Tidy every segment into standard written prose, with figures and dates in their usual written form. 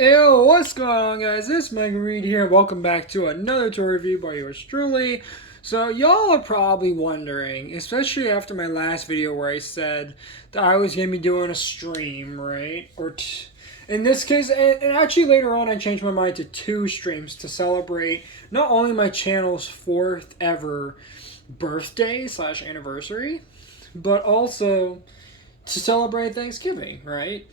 Yo, what's going on, guys? This is MRGang here. Welcome back to another toy review by yours truly. So, y'all are probably wondering, especially after my last video where I said that I was going to be doing a stream, right? In this case, and actually later on I changed my mind to 2 streams to celebrate not only my channel's 4th ever birthday slash anniversary, but also to celebrate Thanksgiving, right?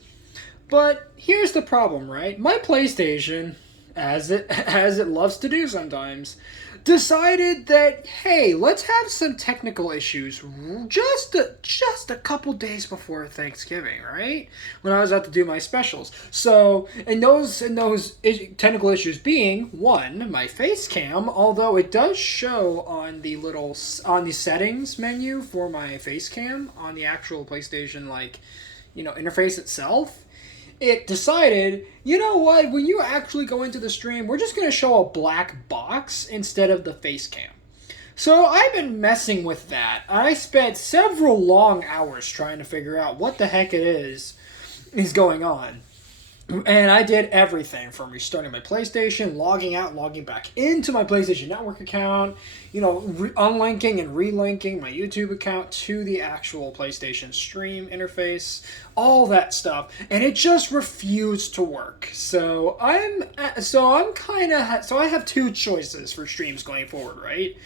But here's the problem, right? My PlayStation, as it as it loves to do sometimes, decided that hey, let's have some technical issues just a couple days before Thanksgiving, right? When I was about to do my specials. So, technical issues being one, my face cam, although it does show on the settings menu for my face cam on the actual PlayStation interface itself, it decided, you know what, when you actually go into the stream, we're just going to show a black box instead of the face cam. So I've been messing with that. I spent several long hours trying to figure out what the heck it is going on. And I did everything from restarting my PlayStation, logging out, logging back into my PlayStation Network account, unlinking and relinking my YouTube account to the actual PlayStation stream interface, all that stuff, and it just refused to work. So I have 2 choices for streams going forward, right?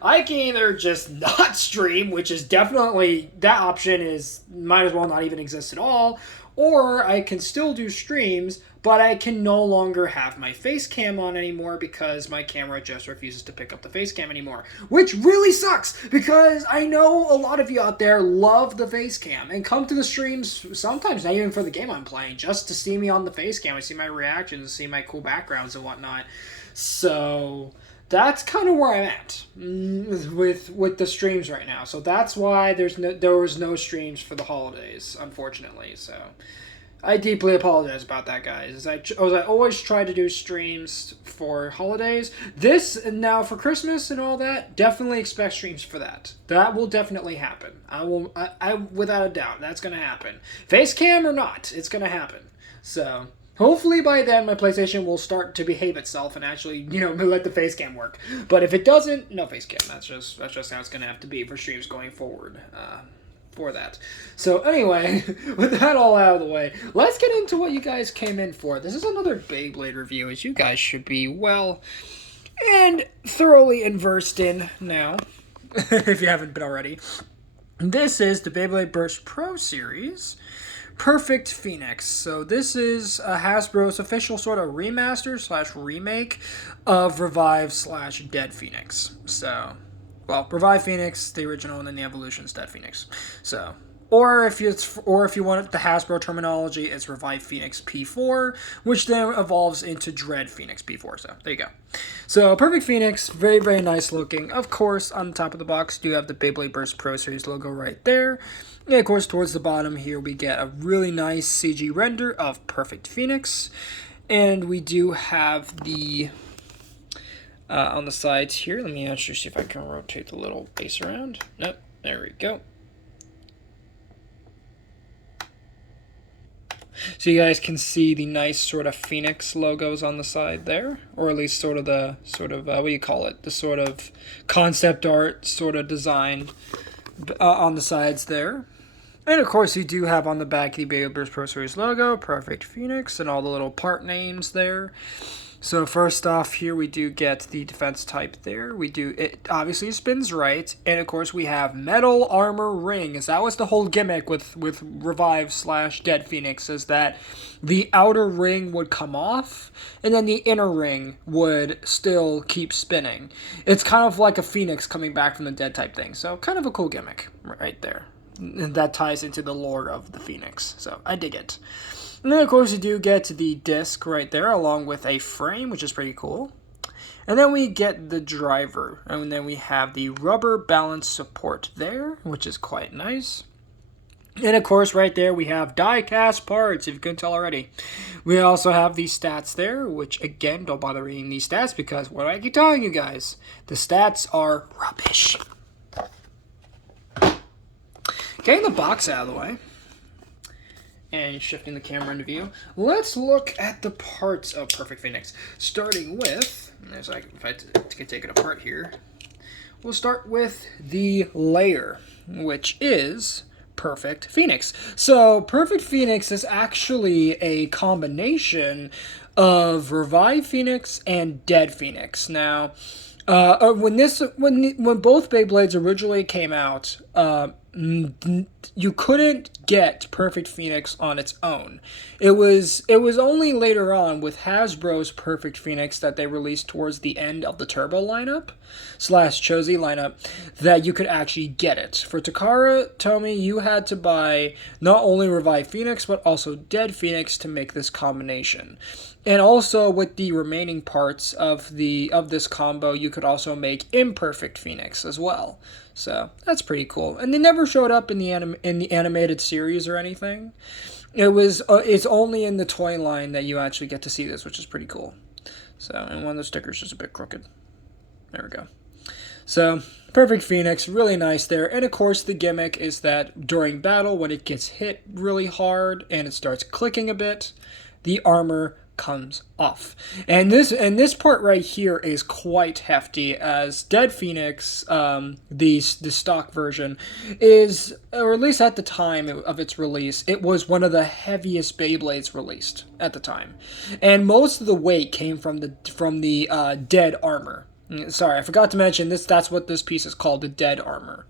I can either just not stream, which is definitely, that option is might as well not even exist at all. Or I can still do streams, but I can no longer have my face cam on anymore because my camera just refuses to pick up the face cam anymore. Which really sucks because I know a lot of you out there love the face cam and come to the streams sometimes not even for the game I'm playing, just to see me on the face cam and see my reactions, see my cool backgrounds and whatnot. So that's kind of where I'm at with the streams right now. So that's why there was no streams for the holidays, unfortunately. So I deeply apologize about that, guys. As I always try to do streams for holidays. This, now for Christmas and all that, definitely expect streams for that. That will definitely happen. I without a doubt, that's going to happen. Face cam or not, it's going to happen. So hopefully by then my PlayStation will start to behave itself and actually, let the face cam work. But if it doesn't, no face cam. That's just how it's going to have to be for streams going forward. For that. So anyway, with that all out of the way, let's get into what you guys came in for. This is another Beyblade review, as you guys should be well and thoroughly versed in now, if you haven't been already. This is the Beyblade Burst Pro Series Perfect Phoenix. So this is Hasbro's official sort of remaster slash remake of Revive slash Dead Phoenix. So, well, Revive Phoenix, the original, and then the Evolution's Dead Phoenix. So, or if you want the Hasbro terminology, it's Revive Phoenix P4, which then evolves into Dread Phoenix P4. So there you go. So Perfect Phoenix, very, very nice looking. Of course, on the top of the box, you do have the Beyblade Burst Pro Series logo right there. And of course, towards the bottom here, we get a really nice CG render of Perfect Phoenix. And we do have the on the sides here. Let me actually see if I can rotate the little base around. Nope, there we go. So you guys can see the nice sort of Phoenix logos on the side there, or at least what do you call it? The sort of concept art sort of design on the sides there. And of course you do have on the back the Beyblade Burst Pro Series logo, Perfect Phoenix, and all the little part names there. So first off here we do get the defense type there. It obviously spins right, and of course we have metal armor ring, as that was the whole gimmick with Revive slash Dead Phoenix, is that the outer ring would come off and then the inner ring would still keep spinning. It's kind of like a phoenix coming back from the dead type thing, so kind of a cool gimmick right there. And that ties into the lore of the Phoenix, so I dig it. And then, of course, you do get the disc right there, along with a frame, which is pretty cool. And then we get the driver, and then we have the rubber balance support there, which is quite nice. And, of course, right there, we have die-cast parts, if you couldn't tell already. We also have the stats there, which, again, don't bother reading these stats, because what I keep telling you guys, the stats are rubbish. Getting the box out of the way. and shifting the camera into view, let's look at the parts of Perfect Phoenix. Starting with, if I could take it apart here, we'll start with the layer, which is Perfect Phoenix. So Perfect Phoenix is actually a combination of Revive Phoenix and Dead Phoenix. Now, when both Beyblades originally came out, you couldn't get Perfect Phoenix on its own. It was only later on with Hasbro's Perfect Phoenix that they released towards the end of the Turbo lineup / Chosi lineup that you could actually get it. For Takara Tomy, you had to buy not only Revive Phoenix but also Dead Phoenix to make this combination. And also with the remaining parts of this combo, you could also make Imperfect Phoenix as well. So that's pretty cool. And they never showed up in the animated series or anything. It's only in the toy line that you actually get to see this, which is pretty cool. So, and one of the stickers is a bit crooked. There we go. So, Perfect Phoenix, really nice there. And of course, the gimmick is that during battle, when it gets hit really hard and it starts clicking a bit, the armor comes off. And this part right here is quite hefty, as Dead Phoenix, the stock version, is, or at least at the time of its release, it was one of the heaviest Beyblades released at the time. And most of the weight came from the Dead armor. Sorry, I forgot to mention this. That's what this piece is called, the Dead armor.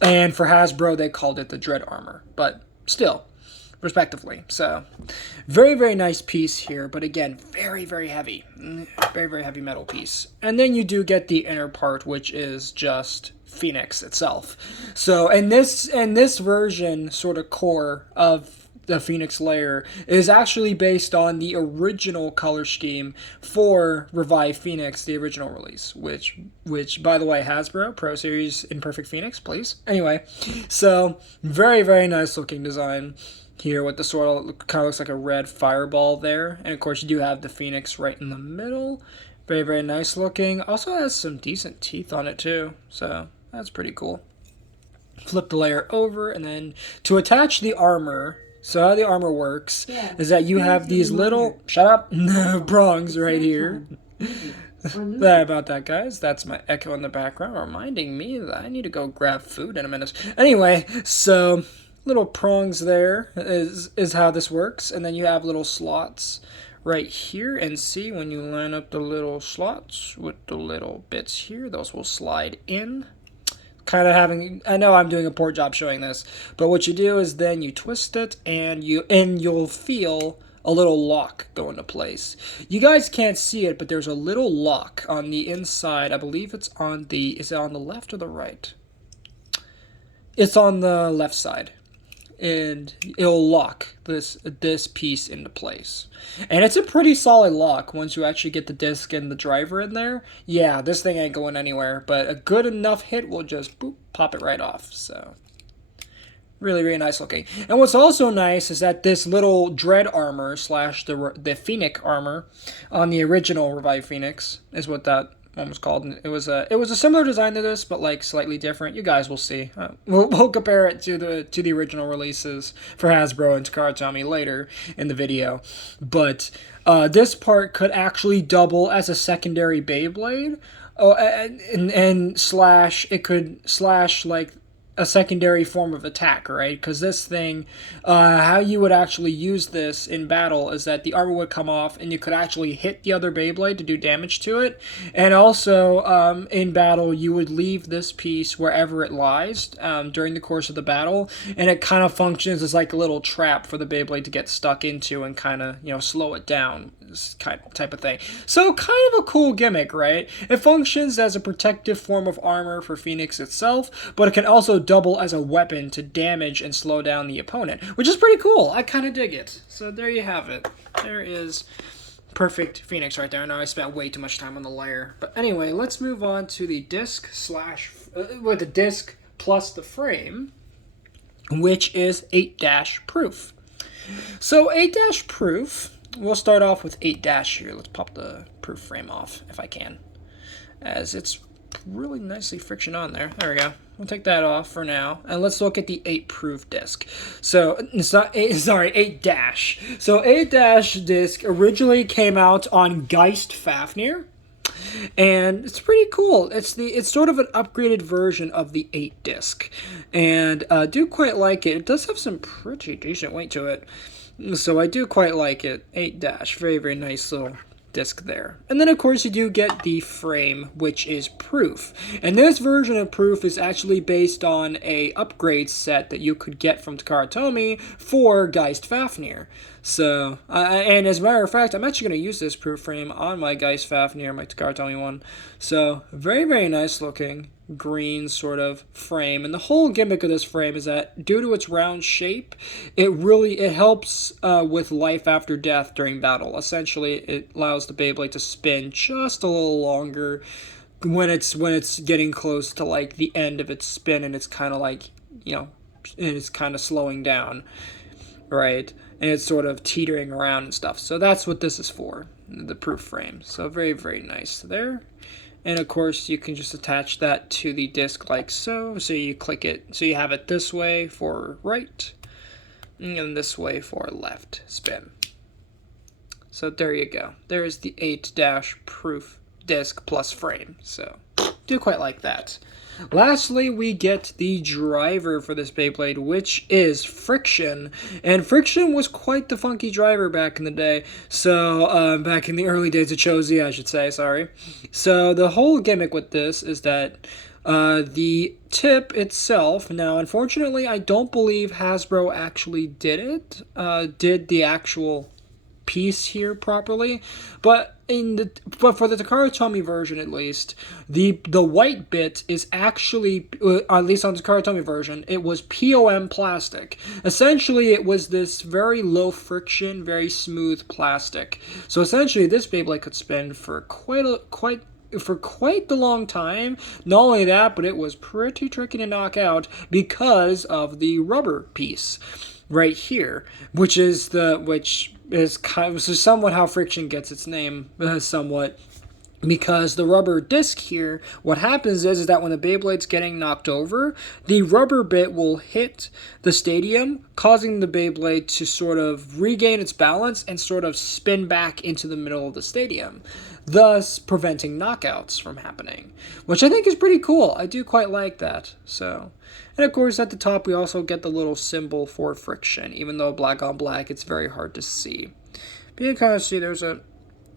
And for Hasbro, they called it the Dread armor. But still, respectively. So, very, very nice piece here. But again, very, very heavy. Very, very heavy metal piece. And then you do get the inner part, which is just Phoenix itself. So, and this version, sort of core of the Phoenix layer, is actually based on the original color scheme for Revive Phoenix, the original release, which by the way, Hasbro Pro Series Imperfect Phoenix, please. Anyway, so very, very nice looking design here with the sort of kind of looks like a red fireball there, and of course you do have the Phoenix right in the middle. Very, very nice looking. Also has some decent teeth on it too, so that's pretty cool. Flip the layer over, and then to attach the armor. So how the armor works is that you have these little, shut up, prongs right here. Sorry about that, guys. That's my echo in the background reminding me that I need to go grab food in a minute. Anyway, so little prongs there is how this works. And then you have little slots right here. And see, when you line up the little slots with the little bits here, those will slide in. Kind of having, I know I'm doing a poor job showing this, but what you do is then you twist it and you'll feel a little lock go into place. You guys can't see it, but there's a little lock on the inside. I believe it's on is it on the left or the right? It's on the left side. And it'll lock this piece into place. And it's a pretty solid lock once you actually get the disc and the driver in there. Yeah, this thing ain't going anywhere, but a good enough hit will just boop, pop it right off. So, really, really nice looking. And what's also nice is that this little Dread armor / the Phoenix armor on the original Revive Phoenix is what that one was called. It was a similar design to this, but like slightly different. You guys will see. We'll compare it to the original releases for Hasbro and Takara Tomy later in the video. But this part could actually double as a secondary Beyblade. And slash, it could slash like a secondary form of attack, right? Because this thing, how you would actually use this in battle is that the armor would come off and you could actually hit the other Beyblade to do damage to it. And also, in battle, you would leave this piece wherever it lies during the course of the battle, and it kind of functions as like a little trap for the Beyblade to get stuck into and kind of, slow it down, type of thing. So kind of a cool gimmick, right? It functions as a protective form of armor for Phoenix itself, but it can also double as a weapon to damage and slow down the opponent, which is pretty cool. I kind of dig it. So there you have it. There is Perfect Phoenix right there. I know I spent way too much time on the layer, but anyway, let's move on to the disc with the disc plus the frame, which is 8- proof. So 8- proof, we'll start off with 8- here. Let's pop the proof frame off if I can, as it's really nicely friction on there. There we go. we'll take that off for now, and let's look at the 8 proof disc. So it's not 8, sorry, 8 dash. So 8 dash disc originally came out on Geist Fafnir, and it's pretty cool. It's sort of an upgraded version of the 8 disc, and do quite like it. It does have some pretty decent weight to it, so I do quite like it. 8 dash, very very nice little disc there. And then of course you do get the frame, which is proof, and this version of proof is actually based on a upgrade set that you could get from Takara Tomy for Geist Fafnir. So and as a matter of fact, I'm actually going to use this proof frame on my Geist Fafnir, my Takara Tomy one. So very very nice looking green sort of frame, and the whole gimmick of this frame is that due to its round shape, it helps with life after death during battle. Essentially, it allows the Beyblade to spin just a little longer when it's getting close to like the end of its spin, and it's kind of like, you know, and it's kind of slowing down, right? And it's sort of teetering around and stuff. So that's what this is for, the proof frame. So very very nice there. And of course, you can just attach that to the disc like so. So you click it, so you have it this way for right, and this way for left spin. So there you go. There's the 8 dash proof disc plus frame. So do quite like that. Lastly, we get the driver for this Beyblade, which is Friction. And Friction was quite the funky driver back in the day. So, back in the early days of Chozy, I should say, sorry. So, the whole gimmick with this is that the tip itself, now, unfortunately, I don't believe Hasbro actually did it, did the actual piece here properly, but for the Takara Tomy version at least, the white bit is actually, at least on the Takara Tomy version, it was POM plastic. Essentially, it was this very low friction, very smooth plastic. So essentially, this Beyblade could spin for quite the long time. Not only that, but it was pretty tricky to knock out because of the rubber piece right here, which is somewhat how Friction gets its name, somewhat. Because the rubber disc here, what happens is that when the Beyblade's getting knocked over, the rubber bit will hit the stadium, causing the Beyblade to sort of regain its balance and sort of spin back into the middle of the stadium, thus preventing knockouts from happening, which I think is pretty cool. I do quite like that. So, and of course at the top we also get the little symbol for Friction. Even though black on black, it's very hard to see. But you can kind of see there's a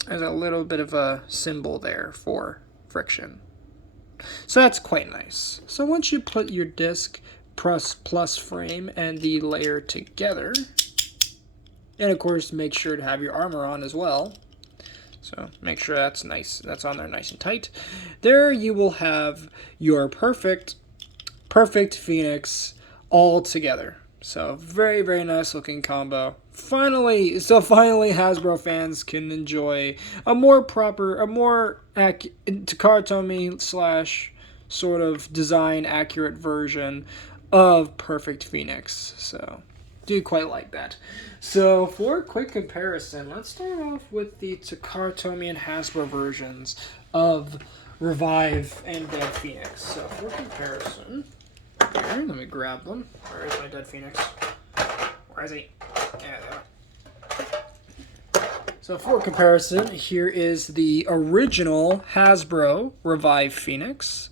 little bit of a symbol there for Friction. So that's quite nice. So once you put your disc plus frame and the layer together, and of course make sure to have your armor on as well. So make sure that's nice, that's on there nice and tight. There you will have your perfect Phoenix all together. So very, very nice looking combo. Finally Hasbro fans can enjoy a more Takara Tomy / sort of design accurate version of Perfect Phoenix. So do quite like that. So for a quick comparison, let's start off with the Takara Tomy and Hasbro versions of Revive and Dead Phoenix. So for comparison, here, let me grab them. Where is my Dead Phoenix? Where is he? Yeah, there. So for comparison, here is the original Hasbro Revive Phoenix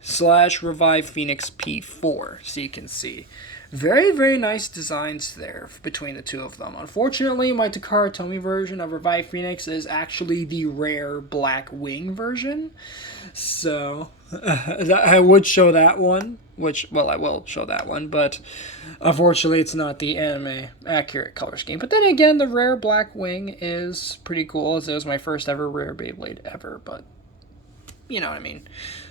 / Revive Phoenix P4. So you can see very, very nice designs there between the two of them. Unfortunately, my Takara Tomy version of Revive Phoenix is actually the rare black wing version. So I would show that one, I will show that one, but unfortunately it's not the anime accurate color scheme. But then again, the rare black wing is pretty cool, as it was my first ever rare Beyblade ever, but you know what I mean.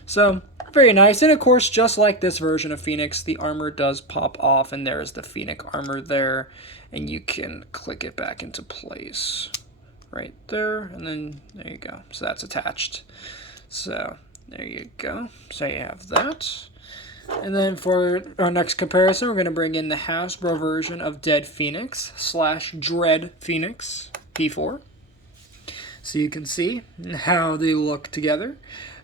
So, very nice. And of course, just like this version of Phoenix, the armor does pop off, and there's the Phoenix armor there, and you can click it back into place right there, and then there you go. So that's attached. So there you go. So you have that. And then for our next comparison, we're going to bring in the Hasbro version of Dead Phoenix / Dread Phoenix P4. So you can see how they look together.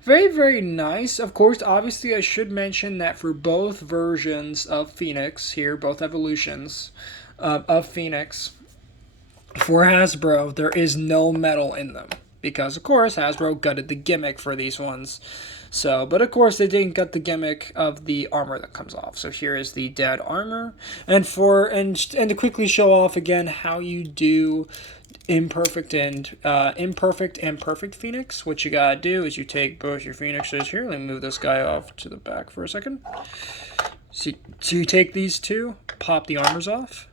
Very, very nice. Of course, obviously, I should mention that for both versions of Phoenix here, both evolutions of Phoenix, for Hasbro, there is no metal in them. Because, of course, Hasbro gutted the gimmick for these ones. So, but of course, they didn't gut the gimmick of the armor that comes off. So here is the dead armor. And to quickly show off again how you do imperfect and perfect Phoenix, what you gotta do is you take both your Phoenixes here. Let me move this guy off to the back for a second. So you take these two, pop the armors off.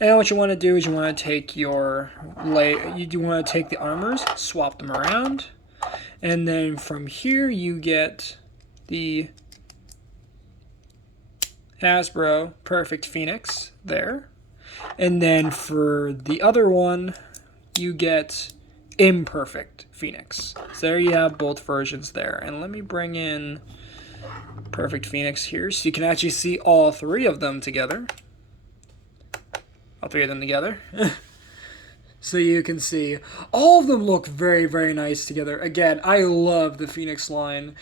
And what you want to do is you want to take you want to take the armors, swap them around, and then from here you get the Hasbro Perfect Phoenix there. And then for the other one, you get Imperfect Phoenix. So there you have both versions there. And let me bring in Perfect Phoenix here so you can actually see all three of them together. All three of them together. So you can see all of them look very, very nice together. Again, I love the Phoenix line.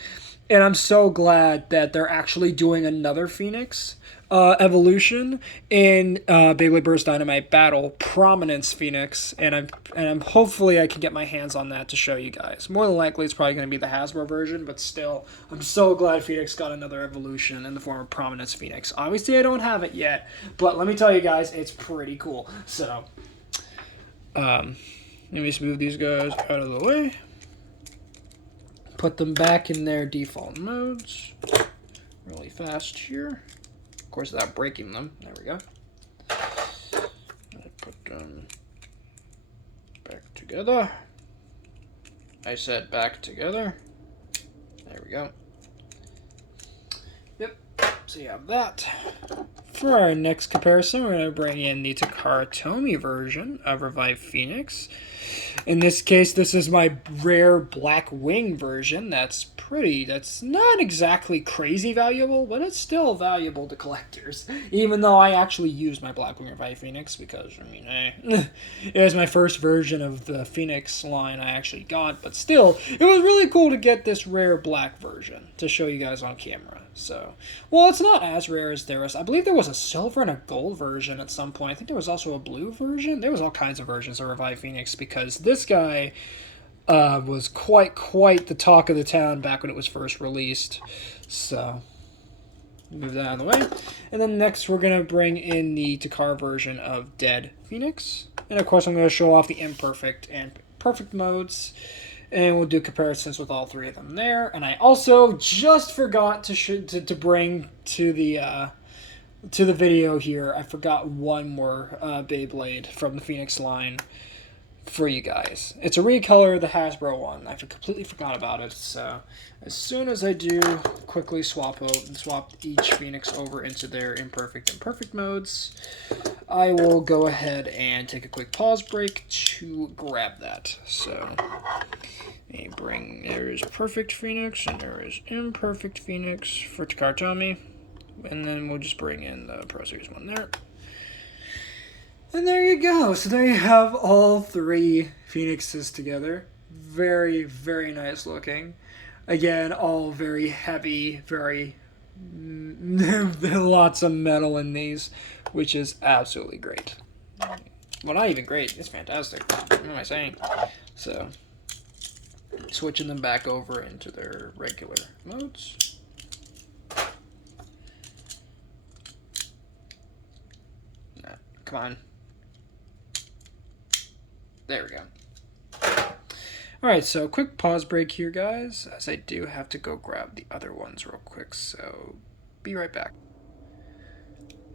And I'm so glad that they're actually doing another Phoenix evolution in Beyblade Burst Dynamite Battle Prominence Phoenix, and I'm hopefully I can get my hands on that to show you guys. More than likely, it's probably going to be the Hasbro version, but still, I'm so glad Phoenix got another evolution in the form of Prominence Phoenix. Obviously, I don't have it yet, but let me tell you guys, it's pretty cool. So, let me just move these guys out of the way. Put them back in their default modes really fast here. Of course, without breaking them. There we go. Put them back together. I said back together. There we go. Yep. So you have that. For our next comparison, we're going to bring in the Takara Tomy version of Revive Phoenix. In this case, this is my rare Black Wing version. That's not exactly crazy valuable, but it's still valuable to collectors. Even though I actually used my Black Wing Revive Phoenix because, I mean, it was my first version of the Phoenix line I actually got. But still, it was really cool to get this rare black version to show you guys on camera. So, well, it's not as rare as there was. I believe there was a silver and a gold version at some point. I think there was also a blue version. There was all kinds of versions of Revive Phoenix because this guy was quite the talk of the town back when it was first released. So, move that out of the way. And then next we're going to bring in the Takara version of Dead Phoenix. And of course I'm going to show off the Imperfect and Perfect modes. And we'll do comparisons with all three of them there. And I also just forgot to bring to the video here. I forgot one more Beyblade from the Phoenix line for you guys. It's a recolor of the Hasbro one. I completely forgot about it. So as soon as I do, quickly swap each Phoenix over into their Imperfect and Perfect modes, I will go ahead and take a quick pause break to grab that. So there is Perfect Phoenix and there is Imperfect Phoenix for Takara Tomy. And then we'll just bring in the Pro Series one there. And there you go. So there you have all three Phoenixes together. Very, very nice looking. Again, all very heavy, lots of metal in these, which is absolutely great. Well, not even great. It's fantastic. What am I saying? So, switching them back over into their regular modes. Nah, come on. There we go. Alright, so quick pause break here, guys, as I do have to go grab the other ones real quick, so be right back.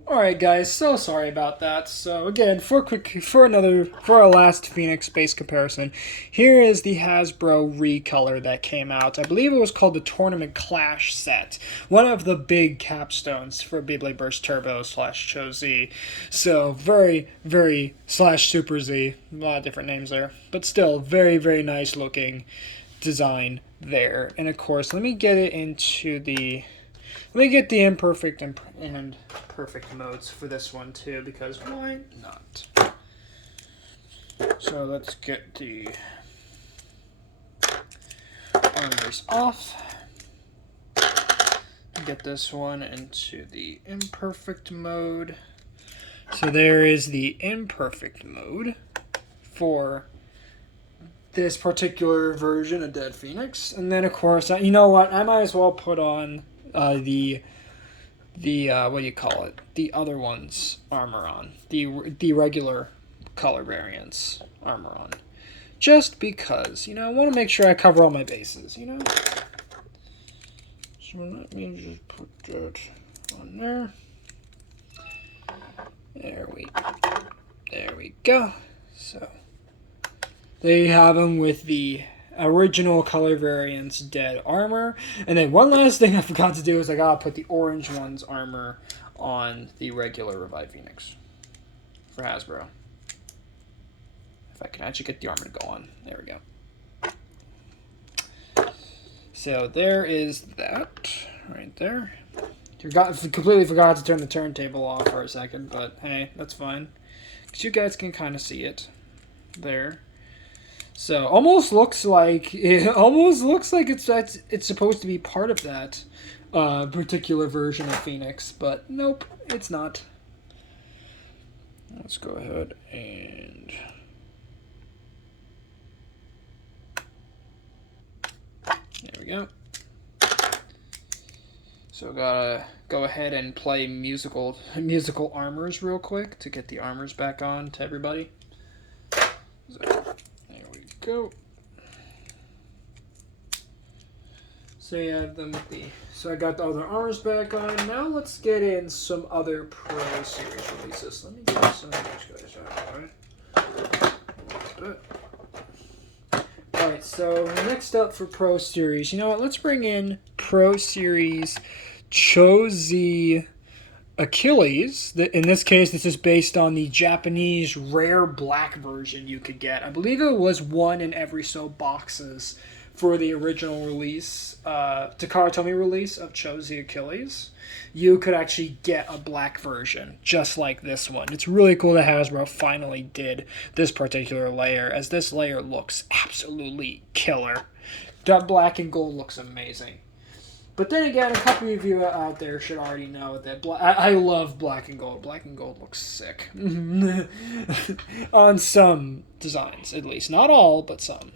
Alright guys, so sorry about that. So again, for our last Phoenix base comparison, here is the Hasbro recolor that came out. I believe it was called the Tournament Clash set. One of the big capstones for Beyblade Burst Turbo / Cho Z. So very, very / Super Z. A lot of different names there. But still, very, very nice looking design there. And of course, let me get it into the... Let me get the Imperfect and Perfect modes for this one too, because why not? So let's get the armors off. Get this one into the imperfect mode. So there is the imperfect mode for this particular version of Dead Phoenix. And then, of course, you know what? I might as well put on the what do you call it? The other one's armor on. The regular color variants armor on. Just because, you know, I want to make sure I cover all my bases, you know? So let me just put that on there. There we go. So there you have them with the original color variants dead armor. And then one last thing I forgot to do is I gotta put the orange one's armor on the regular Revived Phoenix for Hasbro. If I can actually get the armor to go on. There we go. So there is that right there. Completely forgot to turn the turntable off for a second, but hey, that's fine. Because you guys can kind of see it there. So almost looks like it's supposed to be part of that particular version of Phoenix, but nope, it's not. Let's go ahead and there we go. So gotta go ahead and play musical armors real quick to get the armors back on to everybody. So there we go. So you have them with the. So I got the other armors back on. Now let's get in some other Pro Series releases. Let me get some of these guys out. Alright. Alright, so next up for Pro Series, you know what, let's bring in Pro Series Chozi Achilles. In this case, this is based on the Japanese rare black version you could get. I believe it was one in every so boxes for the original release, Takara Tomy release of Chozi Achilles. You could actually get a black version, just like this one. It's really cool that Hasbro finally did this particular layer, as this layer looks absolutely killer. That black and gold looks amazing. But then again, a couple of you out there should already know that I love black and gold. Black and gold looks sick. On some designs, at least. Not all, but some.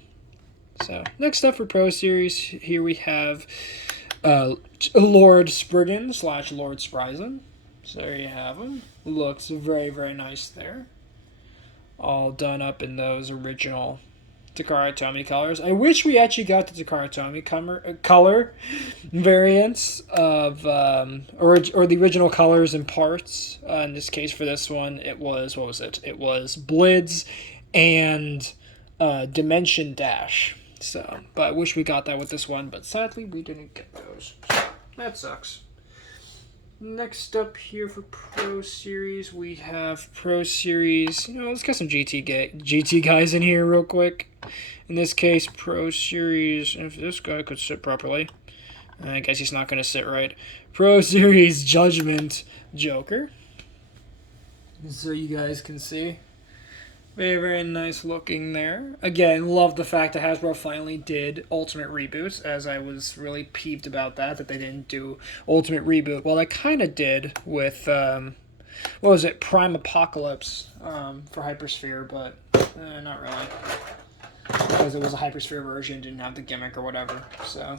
So, next up for Pro Series, here we have Lord Spriggan / Lord Spryzen. So there you have him. Looks very, very nice there. All done up in those original Takara Tomy colors. I wish we actually got the Takara Tomy color variants of, or the original colors and parts. In this case, for this one, it was, what was it? It was Blitz and Dimension Dash. So, but I wish we got that with this one, but sadly we didn't get those. So, that sucks. Next up here for Pro Series, we have Pro Series. You know, let's get some GT guys in here real quick. In this case, Pro Series. If this guy could sit properly, I guess he's not going to sit right. Pro Series Judgment Joker. So you guys can see. Very, very nice looking there. Again, love the fact that Hasbro finally did Ultimate Reboot, as I was really peeved about that they didn't do Ultimate Reboot. Well, they kind of did with, what was it, Prime Apocalypse for Hypersphere, but not really. Because it was a Hypersphere version, didn't have the gimmick or whatever, so.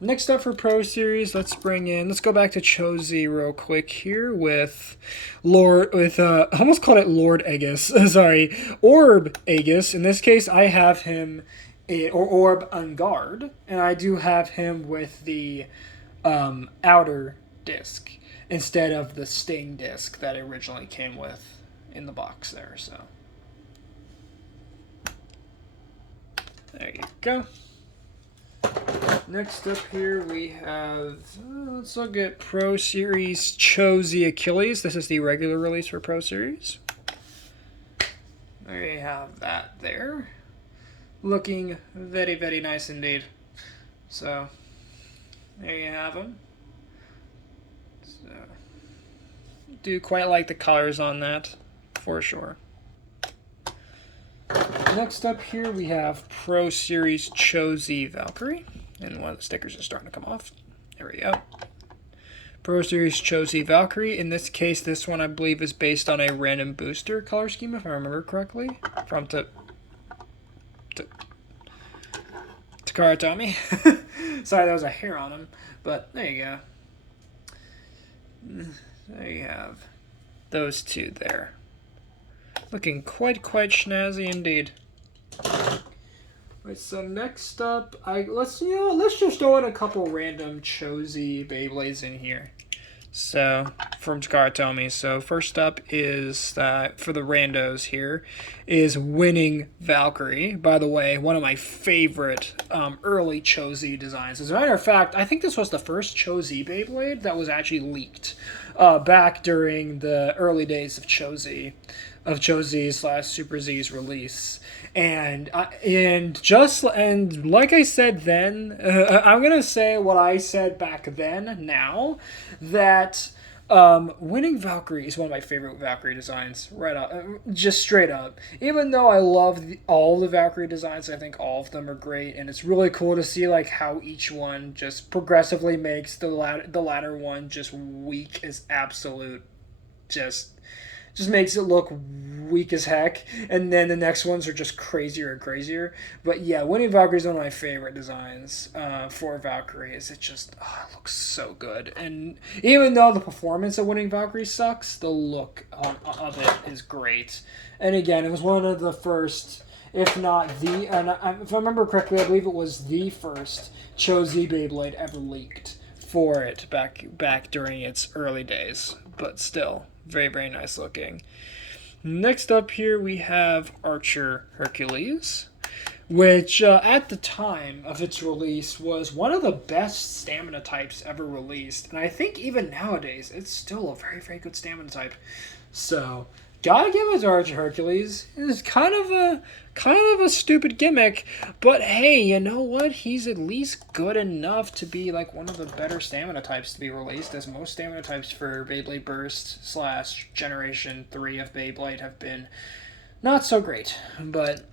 Next up for Pro Series, let's go back to Chozi real quick here with I almost called it Lord Aegis, sorry, Orb Aegis. In this case, I have him, or Orb Ungard, and I do have him with the outer disc instead of the Sting disc that it originally came with in the box there, so. There you go. Next up here we have, let's look at Pro Series Chozi Achilles. This is the regular release for Pro Series. There you have that there. Looking very, very nice indeed. So, there you have them. So, do quite like the colors on that, for sure. Next up here we have Pro Series Chozi Valkyrie. And one of the stickers is starting to come off. There we go. Pro Series Chosi Valkyrie. In this case, this one I believe is based on a random booster color scheme, if I remember correctly. From Takara Tomy. Sorry, that was a hair on him. But there you go. There you have those two there. Looking quite snazzy indeed. Right, so next up, let's just throw in a couple random Chosi Beyblades in here. So from Takara Tomy. So first up is for the randos here is Winning Valkyrie. By the way, one of my favorite early Chosi designs. As a matter of fact, I think this was the first Chosi Beyblade that was actually leaked back during the early days of Chosi / Super Z's release. And like I said then, I'm gonna say what I said back then. Now that Winning Valkyrie is one of my favorite Valkyrie designs, right up, just straight up. Even though I love all the Valkyrie designs, I think all of them are great, and it's really cool to see like how each one just progressively makes the latter one just weak as absolute, just makes it look weak as heck, and then the next ones are just crazier and crazier. But yeah, Winning Valkyrie is one of my favorite designs for Valkyrie. It just it looks so good, and even though the performance of Winning Valkyrie sucks, the look of it is great. And again, it was one of the first, if not the, and if I remember correctly, I believe it was the first Chosi Beyblade ever leaked for it back during its early days. But still, very nice looking. Next up here we have Archer Hercules, which at the time of its release was one of the best stamina types ever released, and I think even nowadays it's still a very good stamina type. So gotta give it to Archer Hercules. It's kind of a stupid gimmick, but hey, you know what? He's at least good enough to be like one of the better stamina types to be released, as most stamina types for Beyblade Burst / Generation 3 of Beyblade have been not so great. But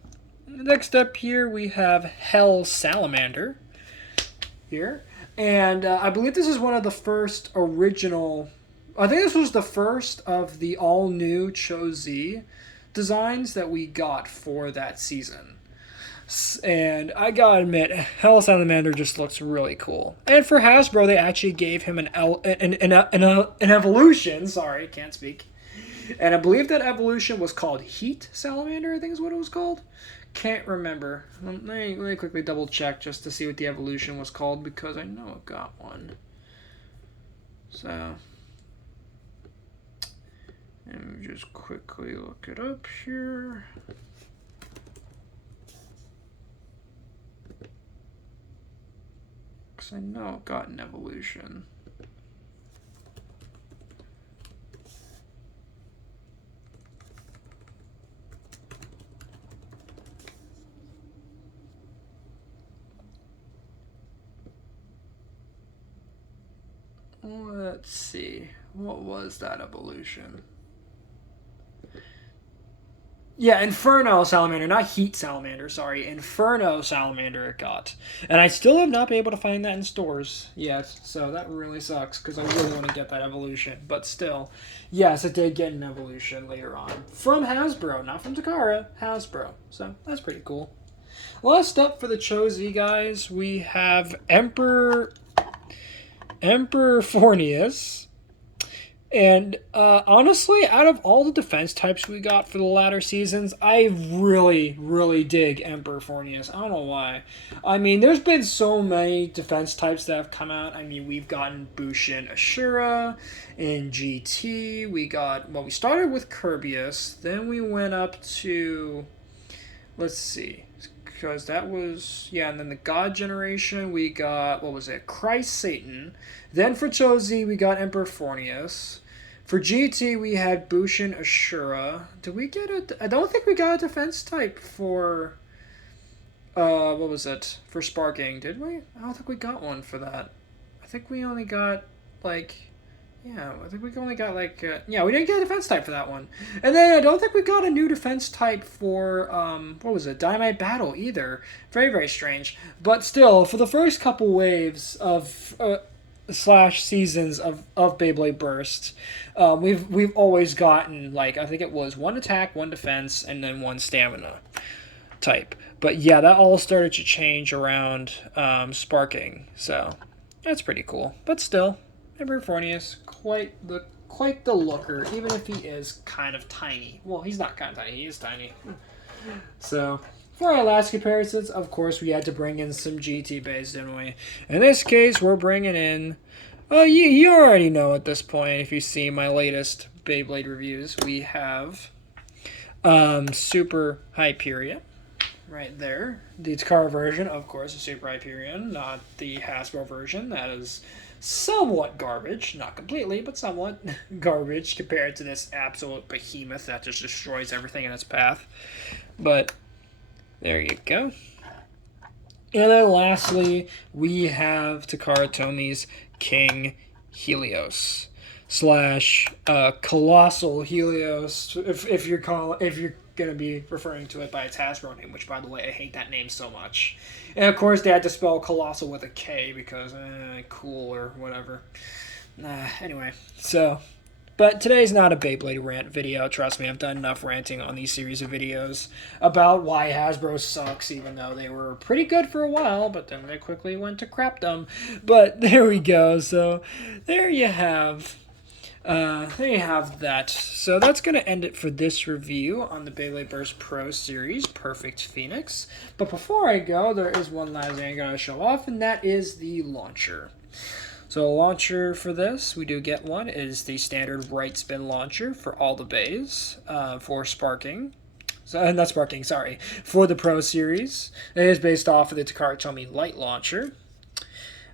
next up here we have Hell Salamander here, and I believe this is one of the first original. I think this was the first of the all-new Chosi designs that we got for that season. And I gotta admit, Hell Salamander just looks really cool. And for Hasbro, they actually gave him an evolution. Sorry, can't speak. And I believe that evolution was called Heat Salamander, I think is what it was called. Can't remember. Let me quickly double check just to see what the evolution was called, because I know it got one. So let me just quickly look it up here. Because I know it got an evolution. Let's see. What was that evolution? Yeah, Inferno Salamander, not Heat Salamander, sorry. Inferno Salamander it got. And I still have not been able to find that in stores yet, so that really sucks, because I really want to get that evolution. But still, yes, it did get an evolution later on. From Hasbro, not from Takara, Hasbro. So, that's pretty cool. Last up for the Chosi, guys, we have Emperor Fornius. And honestly, out of all the defense types we got for the latter seasons, I really dig Emperor Fornius. I don't know why. I mean, there's been so many defense types that have come out. I mean, we've gotten Bushin Ashura in GT. We started with Kirbyus. Then we went up to, let's see, because that was, and then the God Generation, we got, Christ Satan. Then for Chosi, we got Emperor Fornius. For GT, we had Bushin Ashura. Did we get I don't think we got a defense type for, for Sparking, did we? I don't think we got one for that. I think we only got, Yeah, I think we only got like yeah, we didn't get a defense type for that one, and then I don't think we got a new defense type for what was it, Dynamite Battle either. Very strange, but still for the first couple waves of slash seasons of Beyblade Burst, we've always gotten like I think it was one attack, one defense, and then one stamina type. But yeah, that all started to change around sparking, so that's pretty cool. But still, Eberfornius, quite the looker, even if he is kind of tiny. Well, he's not kind of tiny; he is tiny. So, for our last comparisons, of course, we had to bring in some GT bays, didn't we? In this case, we're bringing in. Well, you already know at this point if you see my latest Beyblade reviews. We have Super Hyperion right there. The car version, of course, is Super Hyperion, not the Hasbro version. That is somewhat garbage. Not completely, but somewhat garbage compared to this absolute behemoth that just destroys everything in its path. But there you go. And then lastly, we have Takara Tomi's King Helios slash Colossal Helios. If you're gonna be referring to it by its Hasbro name, which by the way I hate that name so much. And of course they had to spell Colossal with a K because cool or whatever. Anyway, so. But today's not a Beyblade rant video. Trust me, I've done enough ranting on these series of videos about why Hasbro sucks, even though they were pretty good for a while, but then they quickly went to crapdom. But there we go. So there you have that. So that's going to end it for this review on the Beyblade Burst Pro Series Perfect Phoenix. But before I go, there is one last thing I'm going to show off, and that is the launcher. So a launcher for this, we do get one, is the standard right spin launcher for all the bays for sparking. So, not sparking, sorry. For the Pro Series. It is based off of the Takara Tomy Light Launcher,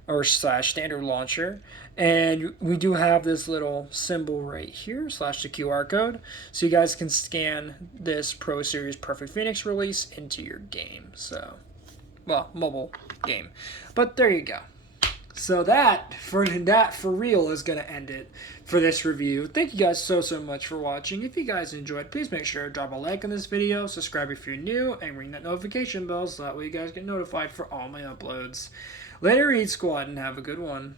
or slash standard launcher. And we do have this little symbol right here, slash the QR code. So you guys can scan this Pro Series Perfect Phoenix release into your game. So, well, mobile game. But there you go. So that for real is going to end it for this review. Thank you guys so much for watching. If you guys enjoyed, please make sure to drop a like on this video, subscribe if you're new, and ring that notification bell so that way you guys get notified for all my uploads. Later, Eat Squad, and have a good one.